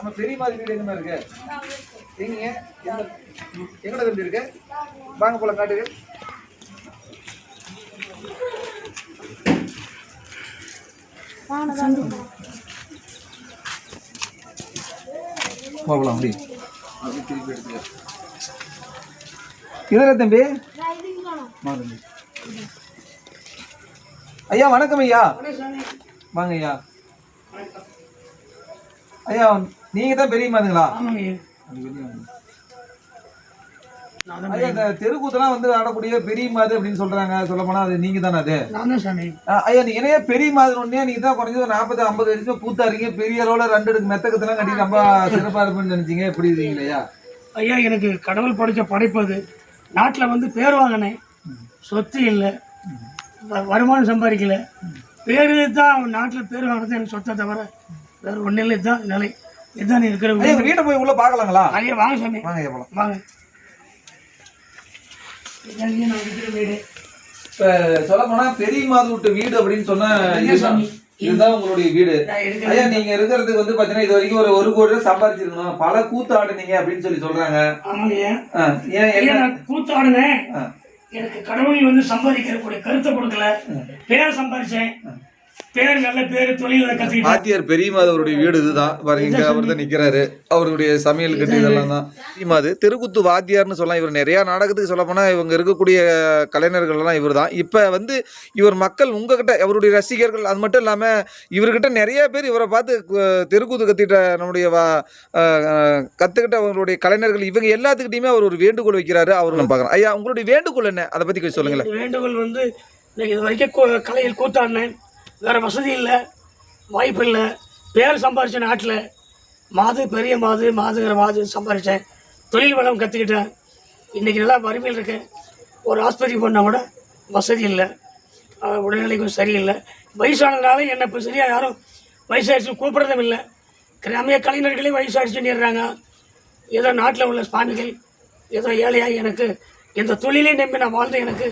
நம்ம பெரிய மாதிரி வீடு எங்க இருக்கு? எங்க? எங்கட தம்பி இருக்கு? வாங்க போல காட்டுங்க போகலாம் அப்படி. அப்படி திருப்பி எடுத்துக்க இதுல தம்பி தம்பி ஐயா. வணக்கம் ஐயா வாங்க ஐயா. ஐயா நீங்க தான் பெரிய மாதுங்களா. ஐயா. இந்த தெருக்கூத்தெல்லாம் வந்து ஆடக்கூடிய பெரிய மாது அப்படின்னு சொல்றாங்க. சொல்ல போனா அது நீங்க தானே அது? ஐயா நீங்க என்ன பெரிய மாதிரி ஒண்ணே நீங்க தான் குறைஞ்சது ஒரு நாற்பது ஐம்பது வரைக்கும் கூத்தாருங்க பெரிய அளவுல ரெண்டு அடுக்கு மெத்தக்கத்தெல்லாம் கட்டி ரொம்ப சிறப்பா இருப்புன்னு நினைச்சீங்க. எப்படி இருக்கீங்க ஐயா? ஐயா எனக்கு கடவுள் படைச்ச படைப்பு அது. நாட்டில் வந்து பேர் வாங்கினேன் சொத்து இல்லை. வருமானம் சம்பாதிக்கல. பேர் தான் நாட்டில் பேர் வாங்கினது எனக்கு சொத்தை தவிர வேற ஒன்றும் இல்லை இதுதான் நிலை. இதுதான் இருக்கிற ஐயா எங்க வீட்டை போய் உள்ள பாக்கலாங்களா ஐயா வாங்க சாமி. வாங்க ஐயா போலாம். வாங்க. நான் இருக்கிற வீடு. இப்ப சொல்ல போனா பெரிய மாது விட்டு வீடு அப்படின்னு சொன்னா இதுதான் உங்களுடைய வீடு. ஐயா நீங்க இருக்கிறதுக்கு வந்து பாத்தீங்கன்னா இது வரைக்கும் ஒரு ஒரு கோடி ரூபாய் சம்பாதிச்சிருக்கணும் பல கூத்து ஆடுனீங்க அப்படின்னு சொல்லி சொல்றாங்க. ஆமாங்க. ஐயா ஆ, ஏன் ஐயா என்ன? நான் கூத்தாடினேன் ஆ. எனக்கு கடவுள் வந்து சம்பாதிக்கிறக்கூடிய கருத்தை கொடுக்கல. பேர் சம்பாதிச்சேன் பேர் நல்ல பேர் தொழில கற்றுக்கிட்டேன் வாத்தியார் பெரியமாது அவருடைய வீடு இதுதான். பாருங்க அவர் தான் நிக்கிறாரு. அவருடைய சமையல் கட்டு இதெல்லாம் தான். பெரியமாது தெருக்குத்து வாத்தியார்னு சொல்லலாம். இவர் நிறைய நாடகத்துக்கு சொல்ல போனா இவங்க இருக்கக்கூடிய கலைஞர்கள் எல்லாம் இவர் தான் இப்ப வந்து இவர் மக்கள் உங்ககிட்ட அவருடைய ரசிகர்கள் அது மட்டும் இல்லாம இவர்கிட்ட நிறைய பேர் இவரை பார்த்து தெருக்கூத்து கத்திட்ட நம்முடைய கத்துக்கிட்ட அவருடைய கலைஞர்கள் இவங்க எல்லாத்துக்கிட்டையுமே அவர் ஒரு வேண்டுகோள் வைக்கிறாரு. அவர் நான் பார்க்குறேன் ஐயா உங்களுடைய வேண்டுகோள் என்ன? அதை பத்தி கொஞ்சம் சொல்லுங்களேன். வேண்டுகோள் வந்து இது வரைக்கும் கலையில் கூத்தாடினேன். வேறு வசதி இல்லை வாய்ப்பு இல்லை. பேர் சம்பாரிச்சேன் நாட்டில் மாது பெரிய மாது மாதுங்கிற மாது சம்பாரித்தேன் தொழில் வளம் கற்றுக்கிட்டேன் இன்றைக்கி நல்லா வறுமையில் இருக்கேன். ஒரு ஆஸ்பத்திரி போனால் கூட வசதி இல்லை. உடல்நிலைக்கும் சரியில்லை. வயசானதுனால என்னை இப்போ சரியாக யாரும் வயசாகிடுச்சு கூப்பிட்றதும் இல்லை. கிராமிய கலைஞர்களே வயசாகிடுச்சுன்னுறாங்க ஏதோ நாட்டில் உள்ள சுவாமிகள் ஏதோ ஏழையாக எனக்கு இந்த தொழிலை நம்பி நான் வாழ்ந்த எனக்கு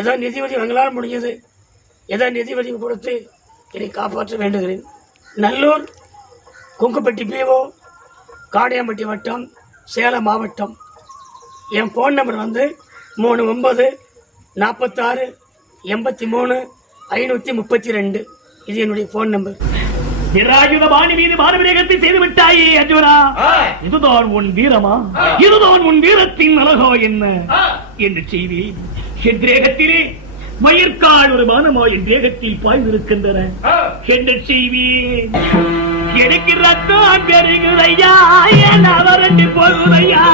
ஏதோ நிதி உதவி எங்களால் முடிஞ்சது. ஏதோ நிதி உதவி கொடுத்து என்னை காப்பாற்ற வேண்டுகிறேன்? நல்லூர் குங்குப்பட்டி பிஓ காடையாம்பட்டி வட்டம் சேலம் மாவட்டம். என் ஃபோன் நம்பர் வந்து மூணு ஒம்பது நாற்பத்தாறு எண்பத்தி மூணு ஐநூற்றி முப்பத்தி ரெண்டு இது என்னுடைய ஃபோன் நம்பர் நிராயுத பாணி மீது மானவிரேகத்தை செய்து விட்டாயே அர்ஜுனா இதுதான் உன் வீரமா? இதுதான் உன் வீரத்தின் அழகோ என்ன? என்று செய்தி. என் தேகத்திலே மயிர்கால் ஒரு மானமா என் தேகத்தில் பாய்ந்திருக்கின்றன என்று செய்வேன்? எனக்கு ரத்தம் பெருகுதையா என் அவரண்டு போகுதையா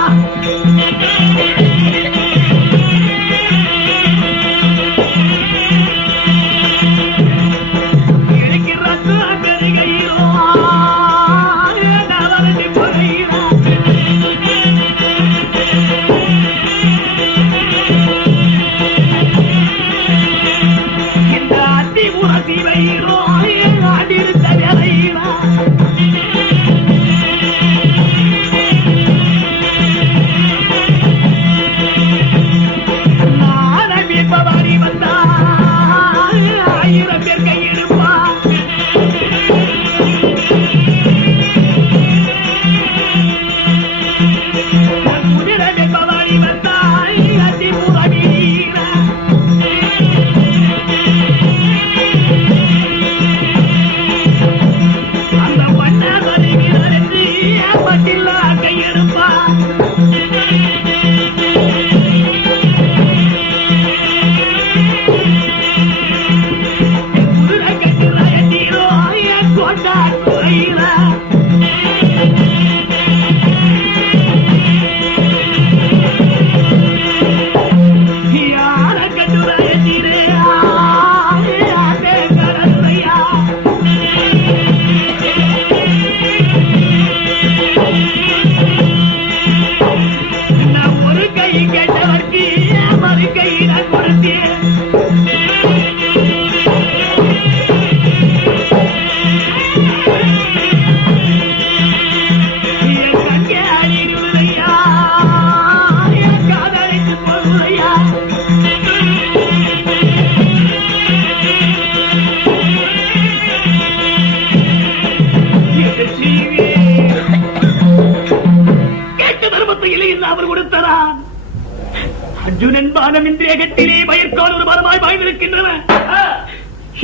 அர்ஜுனன் பானம் இந்திரியகத்திலே பயற்கால் ஒரு மரமாய் பாய்ந்திருக்கின்றன.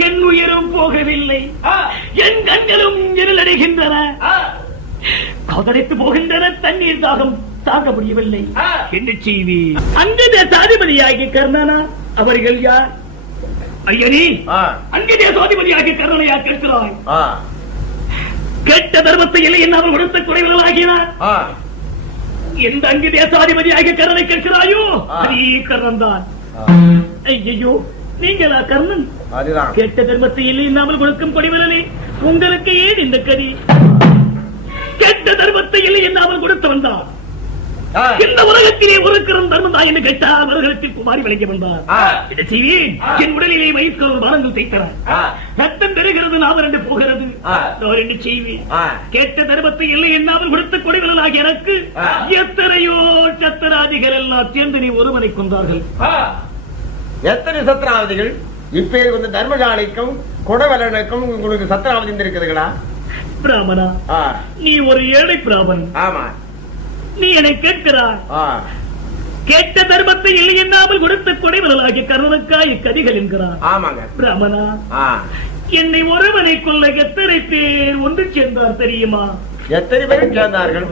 என் உயிரும் போகவில்லை. என் கண்களும் இருளடைகின்றன கதறித்து போகின்றன தண்ணீர் தாகம் தாங்க முடியவில்லை. என்ன செய்தி? அங்கு தேசாதிபதியாகி கர்ணனா அவர்கள் யார்? ஐயனி அங்கு தேசாதிபதியாகி கர்ணனையா கேட்கிறாய்? கேட்ட தர்மத்தை இல்லை என்ன அவர் கொடுத்த குறைவர்களாகினார். எந்த அங்கு தேசாதிபதியாக கர்ணனை கேட்கிறாயோ? அதே கர்ணன் தான். ஐயோ நீங்களா கர்ணன்? கேட்ட தர்மத்தை இல்லை இல்லாமல் கொடுக்கும் படிவரலே உங்களுக்கு ஏன் இந்த கதி? கேட்ட தர்மத்தை இல்லை இல்லாமல் கொடுத்தவன் தான். இந்த உலகத்திலே ஒருக்கிறோம் தர்மம் தான் என்று கேட்டால் அவர்களுக்கு குமாரி விளங்கி வந்தார் என் உடலிலே வயிற்று மரங்கள் தைக்கிறார் ரத்தம் பெறுகிறது நாம் ரெண்டு போகிறது. ரெண்டு கேட்ட தர்மத்தை இல்லை என்னாமல் கொடுத்த கொடைவர்களாக எனக்கு. எத்தனையோ சத்தராதிகள் எல்லாம் சேர்ந்து நீ ஒருவனை கொண்டார்கள் எத்தனை சத்திராவதிகள்? இப்ப வந்து தர்மசாலைக்கும் குடவலனுக்கும் உங்களுக்கு சத்திராவதி இருக்குதுங்களா பிராமணா நீ ஒரு ஏழை பிராமன் ஆமா நீ என்னை கேட்கிறாய்? கேட்ட தர்மத்தை இல்லை என்னாமல் கொடுத்த கொடைவர்களாகிய கர்ணனுக்காய் கதிகள் என்கிறார். ஆமாங்க. பிராமணா என்னை ஒருவனை கொள்ள எத்தனை பேர் ஒன்று சேர்ந்தார் தெரியுமா? எத்தனை பேரும் சேர்ந்தார்கள்?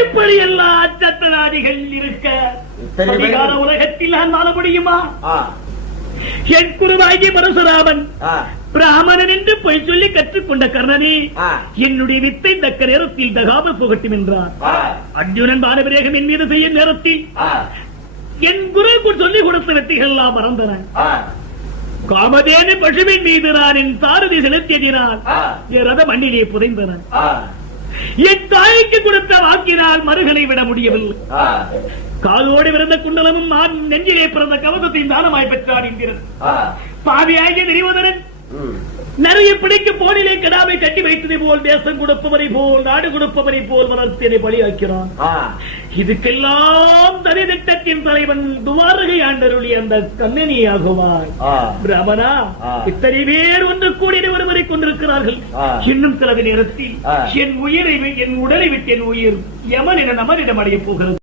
இப்படி எல்லா சத்தனாதிகள் இருக்க அதிகார உலகத்தில் நான் வாழ முடியுமா? என் குருவாகி பரசுராமன் பிராமணன் என்று பொய் சொல்லி கற்றுக்கொண்ட கர்ணனே என்னுடைய வித்தை தக்க நேரத்தில் தகாமல் புகட்டும் என்றார். அர்ஜுனன் பானபிரேகம் என் மீது செய்யும் நேரத்தில் என் குருவுக்கு சொல்லிக் கொடுத்த வெற்றிகள் எல்லாம் மறந்தன காமதேனு பசுவின் மீது நான் என் சாரதி செலுத்தியதினால். என் ரத மண்ணிலே புதைந்தன என் தாய்க்கு கொடுத்த வாக்கினால் மருகனை விட முடியவில்லை? ஆ, காதோடு பிறந்த குண்டலமும் நான் நெஞ்சிலே பிறந்த கவசத்தையும் தானமாய் பெற்றார் என்கிறது. பாவியாகிய ம், நிறைய பிடிக்க போனிலே கடாமை கட்டி வைத்ததை போல் தேசம் கொடுப்பவரை போல் நாடு கொடுப்பவரை போல் வளர்த்தனை பலியாக்கிறான். இதுக்கெல்லாம் தனி திட்டத்தின் தலைவன் துவாரகை ஆண்டருளி அந்த கண்ணனியாகுவார் ஆ, பிரமனா. இத்தனை பேர் ஒன்று கூடி ஒருவரை கொண்டிருக்கிறார்கள். இன்னும் சிலது நேரத்தில். என் உயிரை என் உடலை விட்டு என் உயிர் யமனிடம் அமரிடம் அடைய போகிறது